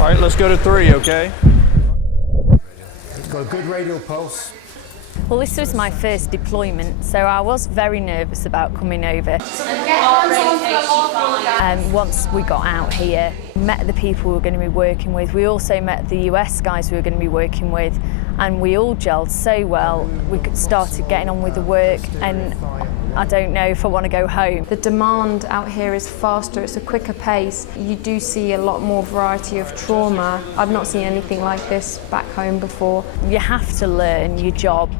All right, let's go to 3, okay? It's got a good radial pulse. Well, this was my first deployment, so I was very nervous about coming over. Once we got out here, met the people we were going to be working with. We also met the US guys we were going to be working with, and we all gelled so well. We started getting on with the work, and I don't know if I want to go home. The demand out here is faster, it's a quicker pace. You do see a lot more variety of trauma. I've not seen anything like this back home before. You have to learn your job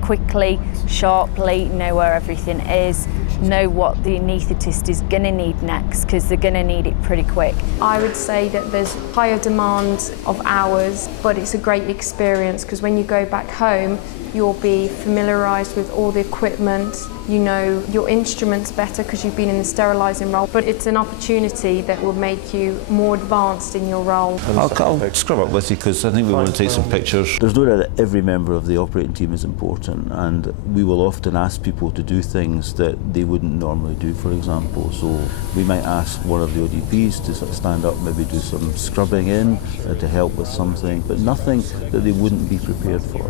quickly, sharply, know where everything is, know what the anaesthetist is going to need next, because they're going to need it pretty quick. I would say that there's higher demand of hours, but it's a great experience because when you go back home, you'll be familiarised with all the equipment, you know your instruments better because you've been in the sterilising role, but it's an opportunity that will make you more advanced in your role. I'll scrub up with you because I think we want to take some pictures. There's no doubt that every member of the operating team is important, and we will often ask people to do things that they wouldn't normally do, for example. So we might ask one of the ODPs to sort of stand up, maybe do some scrubbing in to help with something, but nothing that they wouldn't be prepared for.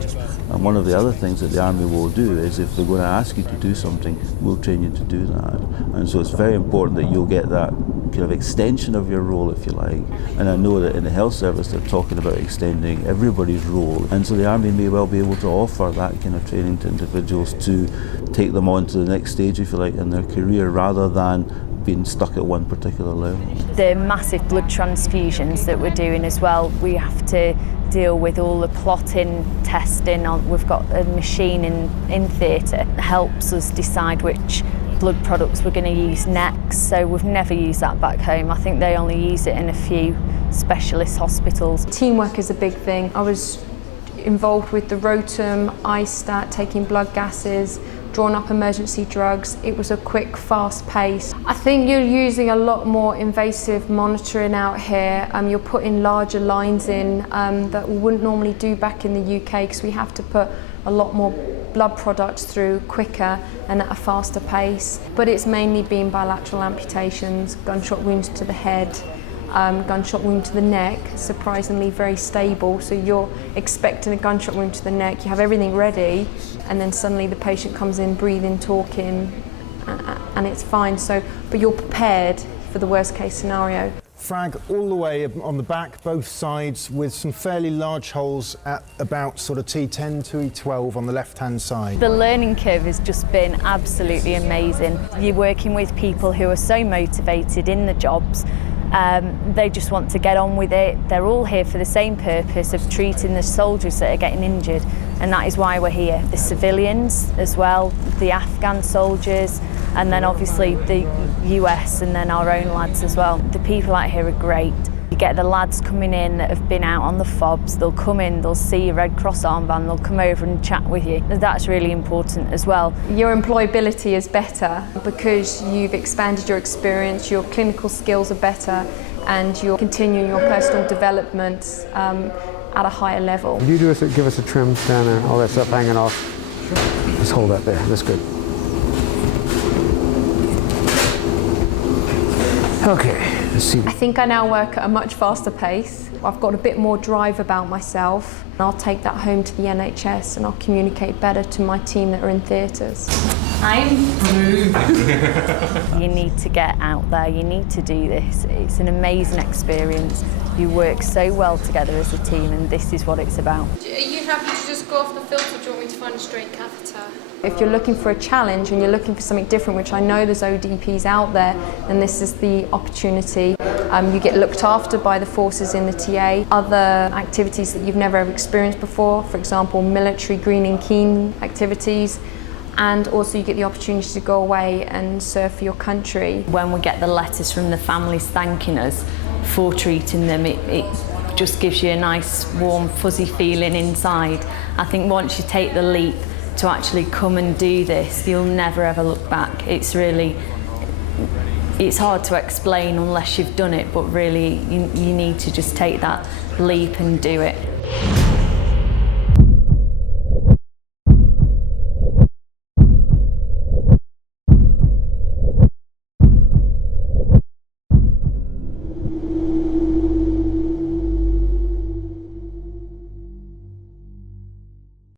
And one of the other things that the Army will do is if they're going to ask you to do something, we'll train you to do that. And so it's very important that you'll get that kind of extension of your role, if you like. And I know that in the health service they're talking about extending everybody's role. And so the Army may well be able to offer that kind of training to individuals to take them on to the next stage, if you like, in their career, rather than being stuck at one particular level. The massive blood transfusions that we're doing as well, we have to deal with all the clotting testing. We've got a machine in theatre that helps us decide which blood products we're going to use next, so we've never used that back home. I think they only use it in a few specialist hospitals. Teamwork is a big thing. I was involved with the ROTAM, ISTAT, taking blood gases, drawing up emergency drugs. It was a quick, fast pace. I think you're using a lot more invasive monitoring out here. You're putting larger lines in that we wouldn't normally do back in the UK because we have to put a lot more blood products through quicker and at a faster pace. But it's mainly been bilateral amputations, gunshot wounds to the head, gunshot wound to the neck, surprisingly very stable. So you're expecting a gunshot wound to the neck, you have everything ready, and then suddenly the patient comes in breathing, talking, and it's fine. So, but you're prepared for the worst case scenario. Frag all the way on the back, both sides, with some fairly large holes at about sort of T10 to E12 on the left-hand side. The learning curve has just been absolutely amazing. You're working with people who are so motivated in the jobs. They just want to get on with it. They're all here for the same purpose of treating the soldiers that are getting injured, and that is why we're here. The civilians as well, the Afghan soldiers, and then obviously the US and then our own lads as well. The people out here are great. You get the lads coming in that have been out on the FOBs, they'll come in, they'll see your Red Cross armband, they'll come over and chat with you. That's really important as well. Your employability is better because you've expanded your experience, your clinical skills are better, and you're continuing your personal development at a higher level. Would you give us a trim down there, all that stuff hanging off? Just hold that there, that's good. Okay, let's see. I think I now work at a much faster pace. I've got a bit more drive about myself. I'll take that home to the NHS and I'll communicate better to my team that are in theatres. You need to get out there, you need to do this. It's an amazing experience. You work so well together as a team, and this is what it's about. Are you happy to just go off the filter, or do you want me to find a straight catheter? If you're looking for a challenge and you're looking for something different, which I know there's ODPs out there, then this is the opportunity. You get looked after by the forces in the TA. Other activities that you've never ever experienced before, for example, military green and keen activities. And also you get the opportunity to go away and serve for your country. When we get the letters from the families thanking us for treating them, it just gives you a nice, warm, fuzzy feeling inside. I think once you take the leap to actually come and do this, you'll never ever look back. It's hard to explain unless you've done it, but really you need to just take that leap and do it.